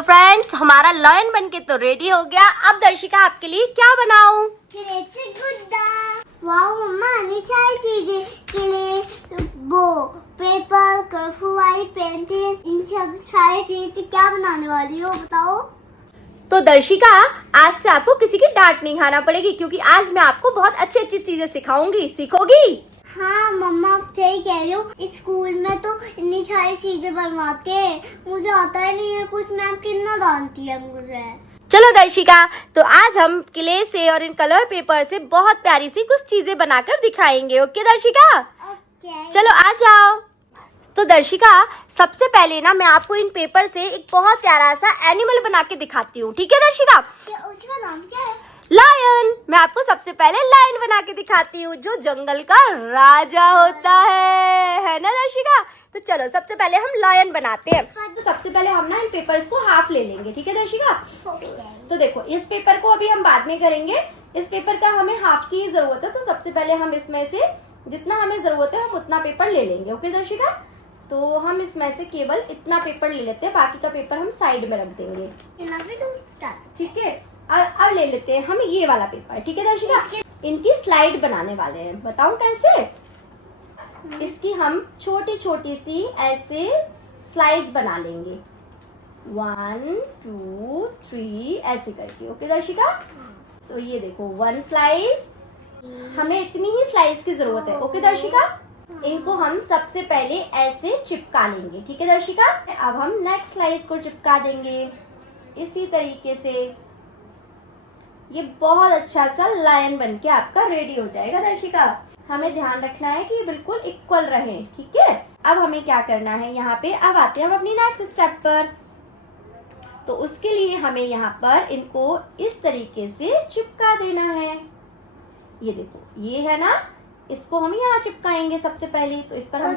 Friends, हमारा lion बनके तो रेडी हो गया। अब दर्शिका आपके लिए क्या बनाऊं? वाह मम्मा, इतनी सारी चीजें के लिए वो पेपर, कलरफुल वाली पेंसिल, इन सब सारी चीजें क्या बनाने वाली हो बताओ। तो दर्शिका, आज से आपको किसी की डांट नहीं खाना पड़ेगी, क्योंकि आज मैं आपको बहुत अच्छी अच्छी चीजें सिखाऊंगी। सीखोगी? हाँ मम्मा, आप सही कह रही हो। स्कूल में तो इतनी सारी चीजें बनवाते हैं, मुझे आता ही नहीं है कुछ। मैम कितना डांटती है मुझे। चलो दर्शिका, तो आज हम क्ले से और इन कलर पेपर से बहुत प्यारी सी कुछ चीजें बनाकर दिखाएंगे। ओके दर्शिका? ओके। चलो आ जाओ। तो दर्शिका, सबसे पहले ना मैं आपको इन पेपर से एक बहुत प्यारा सा एनिमल बना के दिखाती हूँ। ठीक है दर्शिका? उसका नाम क्या है? लायन। मैं आपको सबसे पहले लायन बना के दिखाती हूँ, जो जंगल का राजा होता है ना दर्शिका? तो चलो सबसे पहले हम लायन बनाते हैं। तो सबसे पहले हम ना इन पेपर्स को हाफ ले लेंगे। ठीक है दर्शिका? तो देखो, इस पेपर को अभी हम बाद में करेंगे। इस पेपर का हमें हाफ की जरूरत है, तो सबसे पहले हम इसमें से जितना हमें जरूरत है हम उतना पेपर ले लेंगे। ओके दर्शिका? तो हम इसमें से केवल इतना पेपर ले लेते हैं, बाकी का पेपर हम साइड में रख देंगे। ठीक है? और अब ले लेते हैं हम ये वाला पेपर। ठीक है दर्शिका? इनकी स्लाइड बनाने वाले हैं। बताऊं कैसे? इसकी हम छोटी छोटी सी ऐसे स्लाइड्स बना लेंगे, 1 2 3 ऐसे करके। ओके दर्शिका? तो ये देखो 1 स्लाइस, हमें इतनी ही स्लाइस की जरूरत है। ओके दर्शिका? इनको हम सबसे पहले ऐसे चिपका लेंगे। ठीक है दर्शिका? अब हम नेक्स्ट स्लाइस को चिपका देंगे इसी तरीके से। ये बहुत अच्छा सा लायन बनके आपका रेडी हो जाएगा दर्शिका। हमें ध्यान रखना है कि ये बिल्कुल इक्वल रहे। ठीक है? अब हमें क्या करना है यहाँ पे, अब आते हैं हम अपनी नेक्स्ट स्टेप पर। तो उसके लिए हमें यहाँ पर इनको इस तरीके से चिपका देना है। ये देखो, ये है ना, इसको हम यहाँ चिपकाएंगे सबसे पहले। तो इस पर हम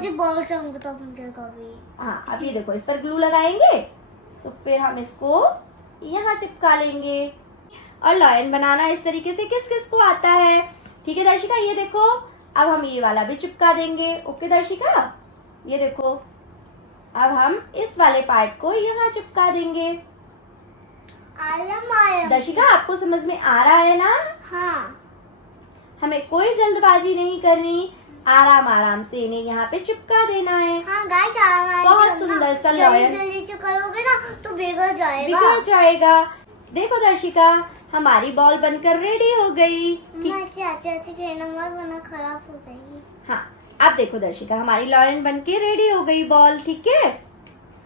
हाँ, अब ये देखो, इस पर ग्लू लगाएंगे, तो फिर हम इसको यहाँ चिपका लेंगे। और लायन बनाना इस तरीके से किस किस को आता है? ठीक है दर्शिका? ये देखो, अब हम ये वाला भी चिपका देंगे। ओके दर्शिका? ये देखो, अब हम इस वाले पार्ट को यहाँ चिपका देंगे। दर्शिका, आपको समझ में आ रहा है ना? हाँ। हमें कोई जल्दबाजी नहीं करनी, आराम आराम से इन्हें यहाँ पे चिपका देना है। हाँ गाइस, आराम बहुत सुंदर सा लायन। जल्दी से करोगे ना तो बिगड़ जाएगा। देखो दर्शिका, हमारी बॉल बनकर रेडी हो गई। खराब हो जाएगी। हाँ, अब देखो दर्शिका, हमारी लायन बनके रेडी हो गई बॉल। ठीक है?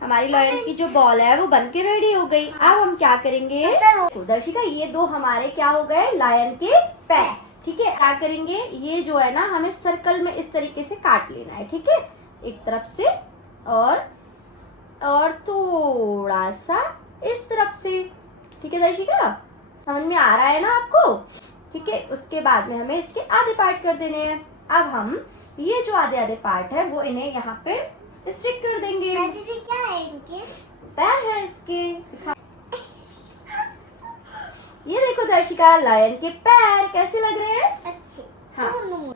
हमारी लायन की जो बॉल है वो बनके रेडी हो गई। अब हम क्या करेंगे? तो दर्शिका, ये दो हमारे क्या हो गए? लायन के पैर। ठीक है? क्या करेंगे, ये जो है ना, हमें सर्कल में इस तरीके से काट लेना है। ठीक है? एक तरफ से और थोड़ा सा इस तरफ से। ठीक है दर्शिका? समझ में आ रहा है ना आपको? ठीक है? उसके बाद में हमें इसके आधे पार्ट कर देने हैं। अब हम ये जो आधे आधे पार्ट है वो इन्हें यहाँ पे स्टिक कर देंगे। क्या है इनके? पैर है इसके। ये देखो दर्शिका, लायन के पैर कैसे लग रहे हैं? अच्छे। हाँ,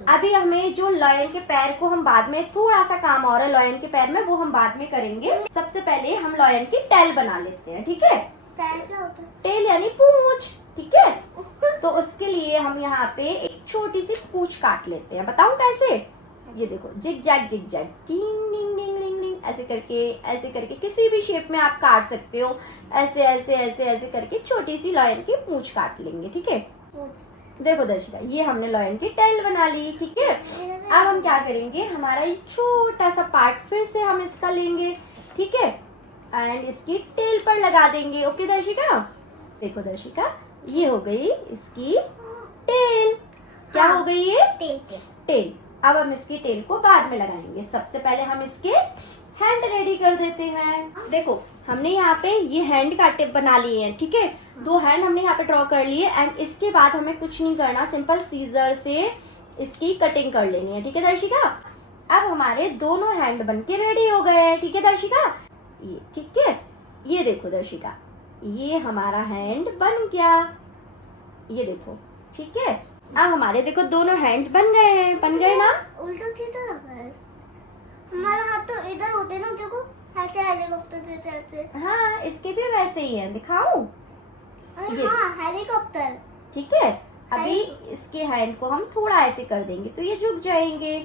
अभी हमें जो लायन के पैर को हम बाद में, थोड़ा सा काम और है लायन के पैर में, वो हम बाद में करेंगे। सबसे पहले हम लायन की टेल बना लेते हैं। ठीक है? क्या होता है? टेल यानी पूंछ। ठीक है? तो उसके लिए हम यहाँ पे एक छोटी सी पूंछ काट लेते हैं। बताऊं कैसे? ये देखो, जिग जैग टिंग टिंग टिंग टिंग टिंग, ऐसे करके किसी भी शेप में आप काट सकते हो। ऐसे ऐसे ऐसे ऐसे करके छोटी सी लायन की पूंछ काट लेंगे। ठीक है? देखो दर्शिका, ये हमने लायन की टेल बना ली। ठीक है? अब हम क्या करेंगे, हमारा ये छोटा सा पार्ट फिर से हम इसका लेंगे। ठीक है? एंड इसकी टेल पर लगा देंगे। ओके दर्शिका? देखो दर्शिका, ये हो गई इसकी टेल। क्या हो गई ये? टेल। अब हम इसकी टेल को बाद में लगाएंगे। सबसे पहले हम इसके हैंड रेडी कर देते हैं। देखो, हमने यहाँ पे ये हैंड का टिप बना लिए हैं। ठीक है? 2 हैंड हमने यहाँ पे ड्रॉ कर लिए। एंड इसके बाद हमें कुछ नहीं करना, सिंपल सीजर से इसकी कटिंग कर लेनी है। ठीक है दर्शिका? अब हमारे दोनों हैंड बनके रेडी हो गए हैं। ठीक है दर्शिका? ये ठीक है? ये देखो दर्शिका, ये हमारा हैंड बन गया। ये देखो। ठीक है? अब हमारे देखो दोनों हैंड बन गए हैं। बन गए ना? उल्टा सीधा लगा है। हमारा हाथ तो इधर होते ना, देखो ऐसे हेलीकॉप्टर से चलते। हाँ, इसके भी वैसे ही हैं, दिखाऊं? ये हाँ, हेलीकॉप्टर। ठीक है, अभी इसके हैंड को हम थोड़ा ऐसे कर देंगे तो ये झुक जाएंगे।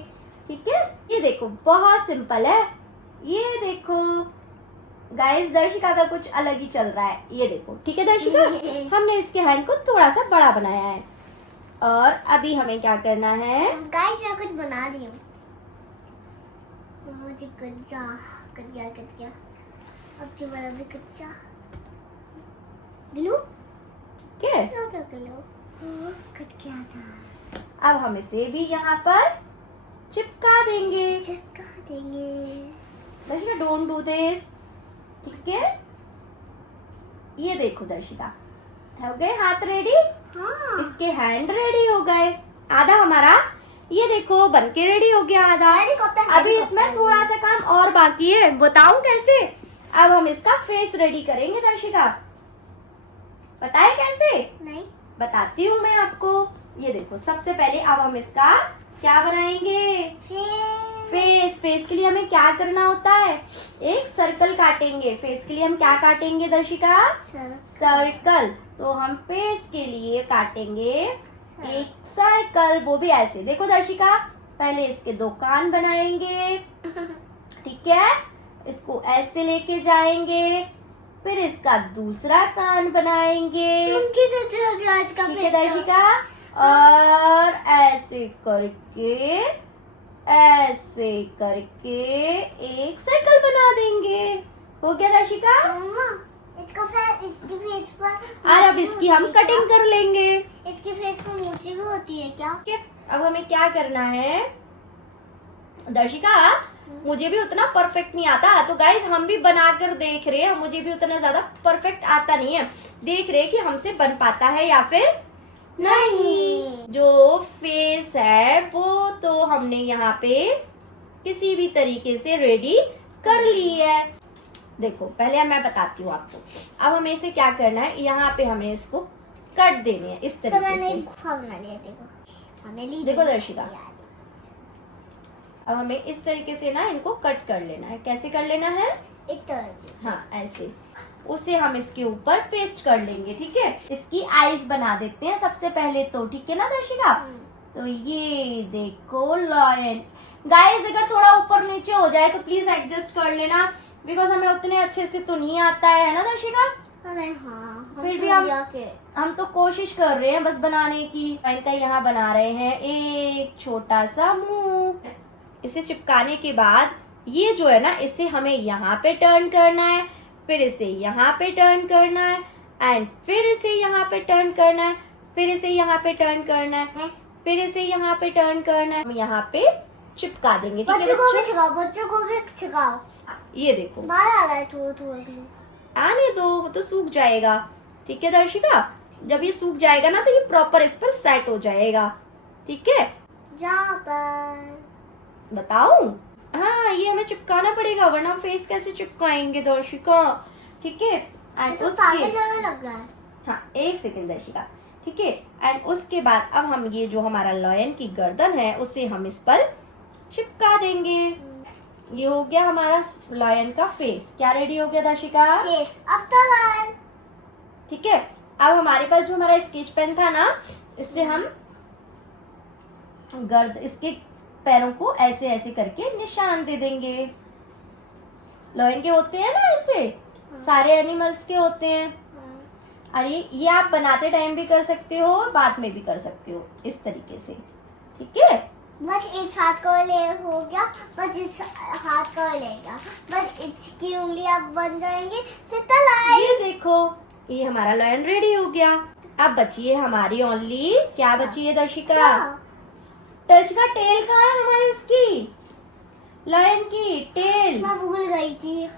ठीक है, ये देखो बहुत सिंपल है। ये देखो गाइस, दर्शिका का कुछ अलग ही चल रहा है। ये देखो, ठीक है दर्शिका, हमने इसके हैंड को थोड़ा सा बड़ा बनाया है। और अभी हमें क्या करना है? गाइस मैं कुछ बना रही हूँ। मुझे कच्चा कट गया। अब चिमड़ा भी कच्चा। ग्लू? ठीक है, क्या ग्लू? कट गया था। अब हम इसे भी यहाँ पर चिपका देंगे। चिपका देंगे। दर्शिका डोंट डू दिस, ठीक है? ये देखो दर्शिका, हो गए हाथ रेडी, हाँ। इसके हैंड रेडी हो गए, आधा हमारा ये देखो बन के रेडी हो गया आधा। हेलीकॉप्टर। अभी इसमें थोड़ा सा काम और बाकी है, बताऊं कैसे? अब हम इसका फेस रेडी करेंगे दर्शिका, बताए कैसे? नहीं। बताती हूँ मैं आपको। ये देखो, सबसे पहले अब हम इसका क्या बनाएंगे? फेस। फेस के लिए हमें क्या करना होता है? एक सर्कल काटेंगे। फेस के लिए हम क्या काटेंगे दर्शिका? सर्कल। तो हम फेस के लिए काटेंगे एक सर्कल, वो भी ऐसे। देखो दर्शिका, पहले इसके 2 कान बनाएंगे, ठीक है? इसको ऐसे लेके जाएंगे, फिर इसका दूसरा कान बनाएंगे, ठीक है दर्शिका? और ऐसे करके एक सर्कल बना देंगे। हो गया दर्शिका? इसको फिर इसकी फेस पर। और अब इसकी हम कटिंग कर लेंगे। इसकी फेस पर मूछें भी होती है क्या? ठीक है, अब हमें क्या करना है दर्शिका? मुझे भी उतना परफेक्ट नहीं आता, तो गाइज हम भी बनाकर देख रहे हैं। मुझे भी उतना ज्यादा परफेक्ट आता नहीं है, देख रहे हैं कि हमसे बन पाता है या फिर नहीं। जो फेस है वो तो हमने यहाँ पे किसी भी तरीके से रेडी कर ली है। देखो, पहले मैं बताती हूँ आपको। अब हमें इसे क्या करना है, यहाँ पे हमें इसको कट देने हैं इस तो तरीके मैंने से। गुफा बना लिया। देखो हमने ली। देखो दर्शिका, अब हमें इस तरीके से ना इनको कट कर लेना है। कैसे कर लेना है? एक तरह। हाँ, ऐसे। उसे हम इसके ऊपर पेस्ट कर लेंगे, ठीक है? इसकी आईज बना देते हैं सबसे पहले तो, ठीक है ना दर्शिका? तो ये देखो लायन। गाइस अगर थोड़ा ऊपर नीचे हो जाए तो प्लीज एडजस्ट कर लेना, बिकॉज हमें उतने अच्छे से तो नहीं आता है ना दर्शिका? अरे हाँ, फिर भी हम तो कोशिश कर रहे हैं बस बनाने की। इनका यहाँ बना रहे हैं एक छोटा सा मुंह। इसे चिपकाने के बाद ये जो है ना, इसे हमें यहाँ पे टर्न करना है, फिर इसे यहाँ पे टर्न करना है, एंड फिर इसे यहाँ पे टर्न करना है, फिर इसे यहाँ पे टर्न करना है, फिर इसे यहाँ पे टर्न करना है। हम यहाँ पे चिपका देंगे, ठीक है बच्चों को भी बच्चों? छिकाओ, बच्चों को भी छिकाओ। ये देखो, बाहर आ रहा है थोड़ा थोड़ा ग्लू। आने दो, वो तो सूख जाएगा, ठीक है दर्शिका? जब ये सूख जाएगा ना तो ये प्रॉपर इस पर सेट हो जाएगा, ठीक है? जहाँ पर बताऊं? हाँ, ये हमें चिपकाना पड़ेगा, वरना हम फेस कैसे चिपकाएंगे दर्शिका? ठीक है? एंड तो उसके पागल जैसा लग रहा है। हाँ, एक सेकंड दर्शिका, ठीक है? एंड उसके बाद अब हम ये जो हमारा लॉयन की गर्दन है उसे हम इस पर चिपका देंगे। ये हो गया हमारा लॉयन का फेस। क्या रेडी हो गया दर्शिका? फेस अब तो लाल। ठीक है, अब हमारे पास जो हमारा स्केच पेन था ना, इससे हम इसके पैरों को ऐसे ऐसे करके निशान दे देंगे। लॉयन के होते हैं ना ऐसे, सारे एनिमल्स के होते हैं। अरे ये आप बनाते टाइम भी कर सकते हो, बाद में भी कर सकते हो, इस तरीके से, ठीक है? बस इस हाथ को ले हो गया, बस इस हाथ को लेगा, बस इसकी उंगली अब बन जाएंगी, फिर तलाई। ये देखो, ये हमारा लॉयन रेडी हो गया। अब बची है हमारी ओनली, क्या बची है दर्शिका? दर्शिका टेल कहाँ है हमारी, उसकी लॉयन की टेल? मैं भूल गई थी,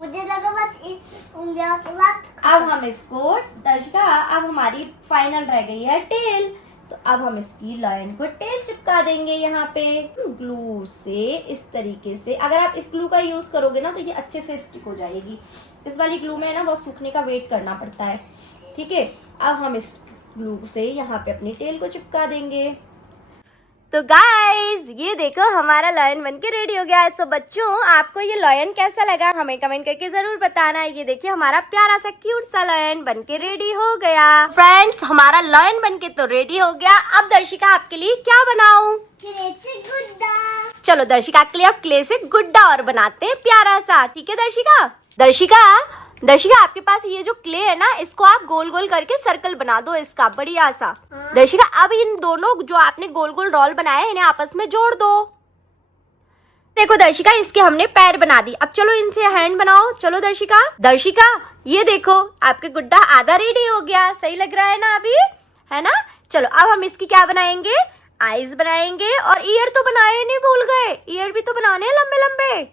मुझे लगा बस इस उंगलियों के बाद। अब हम इसको दर्शिका, अब हमारी फाइनल रह गई है टेल, तो अब हम इसकी लॉयन को टेल चिपका देंगे यहाँ पे ग्लू से, इस तरीके से। अगर आप इस ग्लू का यूज करोगे ना तो ये अच्छे से स्टिक हो जाएगी। इस वाली ग्लू में ना बहुत सूखने का वेट करना पड़ता है, ठीक है? अब हम इस ग्लू से यहाँ पे अपनी टेल को चिपका देंगे। तो गाइस ये देखो हमारा लायन बन के रेडी हो गया है। तो बच्चों आपको ये लायन कैसा लगा हमें कमेंट करके जरूर बताना है। ये देखिए हमारा प्यारा सा क्यूट सा लायन बन के रेडी हो गया। फ्रेंड्स हमारा लायन बन के तो रेडी हो गया। अब दर्शिका आपके लिए क्या बनाऊं? क्ले से गुड्डा। चलो दर्शिका के लिए अब क्ले से गुड्डा और बनाते हैं प्यारा सा। ठीक है दर्शिका? दर्शिका आपके पास ये जो क्ले है ना, इसको आप गोल गोल करके सर्कल बना दो इसका बढ़िया सा। दर्शिका अब इन दोनों जो आपने गोल गोल डॉल बनाए इन्हें आपस में जोड़ दो। देखो दर्शिका इसके हमने पैर बना दी। अब चलो इनसे हैंड बनाओ। चलो दर्शिका ये देखो आपके गुड्डा आधा रेडी हो गया। सही लग रहा है ना अभी, है ना? चलो अब हम इसकी क्या बनाएंगे? आईज बनाएंगे। और ईयर तो बनाए नहीं, भूल गए, ईयर भी तो बनाने हैं लंबे लंबे।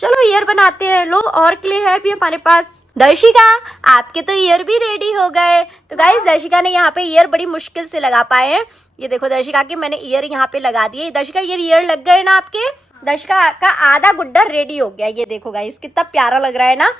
चलो ईयर बनाते हैं। लो और क्ले है भी हमारे पास। दर्शिका आपके तो ईयर भी रेडी हो गए। तो गाइस दर्शिका ने यहाँ पे ईयर बड़ी मुश्किल से लगा पाए हैं। ये देखो दर्शिका के मैंने ईयर यहाँ पे लगा दिए। दर्शिका ये ईयर लग गए ना आपके? दर्शिका का आधा गुड्डा रेडी हो गया। ये देखो गाइस कितना प्यारा लग रहा है ना।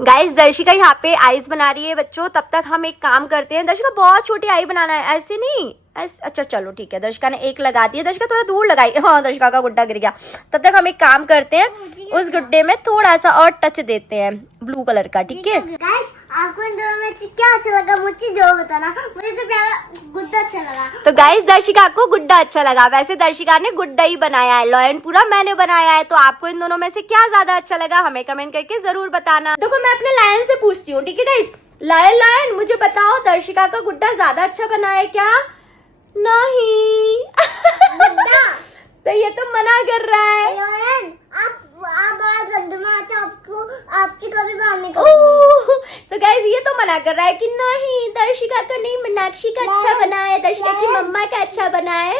गाइस दर्शिका यहाँ पे आईज बना रही है बच्चों। तब तक हम एक काम करते हैं। दर्शिका बहुत छोटी आई बनाना है, ऐसे नहीं, ऐसे। अच्छा चलो ठीक है। दर्शिका ने एक लगा दी है। दर्शिका थोड़ा दूर लगाई। हाँ दर्शिका का गुड्डा गिर गया। तब तक हम एक काम करते हैं, उस गुड्डे में थोड़ा सा और टच देते हैं ब्लू कलर का। ठीक है गाइस आपको इन दोनों में से क्या अच्छा लगा मुझे जरूर बताना। मुझे तो प्यारा गुड्डा अच्छा लगा। तो गाइस दर्शिका को गुड्डा अच्छा लगा। वैसे दर्शिका ने गुड्डा ही बनाया है, लायन पूरा मैंने बनाया है। तो आपको इन दोनों में से क्या ज्यादा अच्छा लगा हमें कमेंट करके जरूर बताना। देखो मैं अपने लायन से पूछती हूँ। ठीक है गाइस, लायन मुझे बताओ दर्शिका का गुड्डा ज्यादा अच्छा बना है क्या? नहीं। तो ये तो मना कर रहा है। लायन आप बात गंदे में अच्छा आपसे कभी बात नहीं तो गाइस ये तो मना कर रहा है कि नहीं दर्शिका का नहीं, मीनाक्षी का अच्छा बना है, दर्शिका की मम्मा का अच्छा बना है।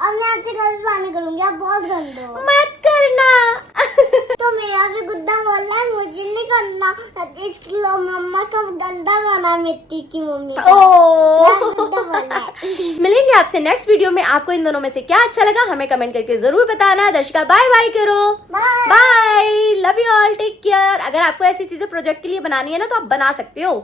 अब मैं आपसे कभी बात नहीं करूंगी, आप बहुत गंदे हो। मत करना। तो मेरा भी गुड्डा बोल रहा है मुझे नहीं करना। इसलिए मम्मा का गंदा बना मिट्टी की मम्मी का। गुड्डा बोल रहा है। मिलेंगे आपसे नेक्स्ट वीडियो में। आपको इन दोनों में से क्या अच्छा लगा हमें कमेंट करके जरूर बताना। दर्शिका बाय बाय करो। Bye, love you all, take care. अगर आपको ऐसी चीजें प्रोजेक्ट के लिए बनानी है ना तो आप बना सकते हो।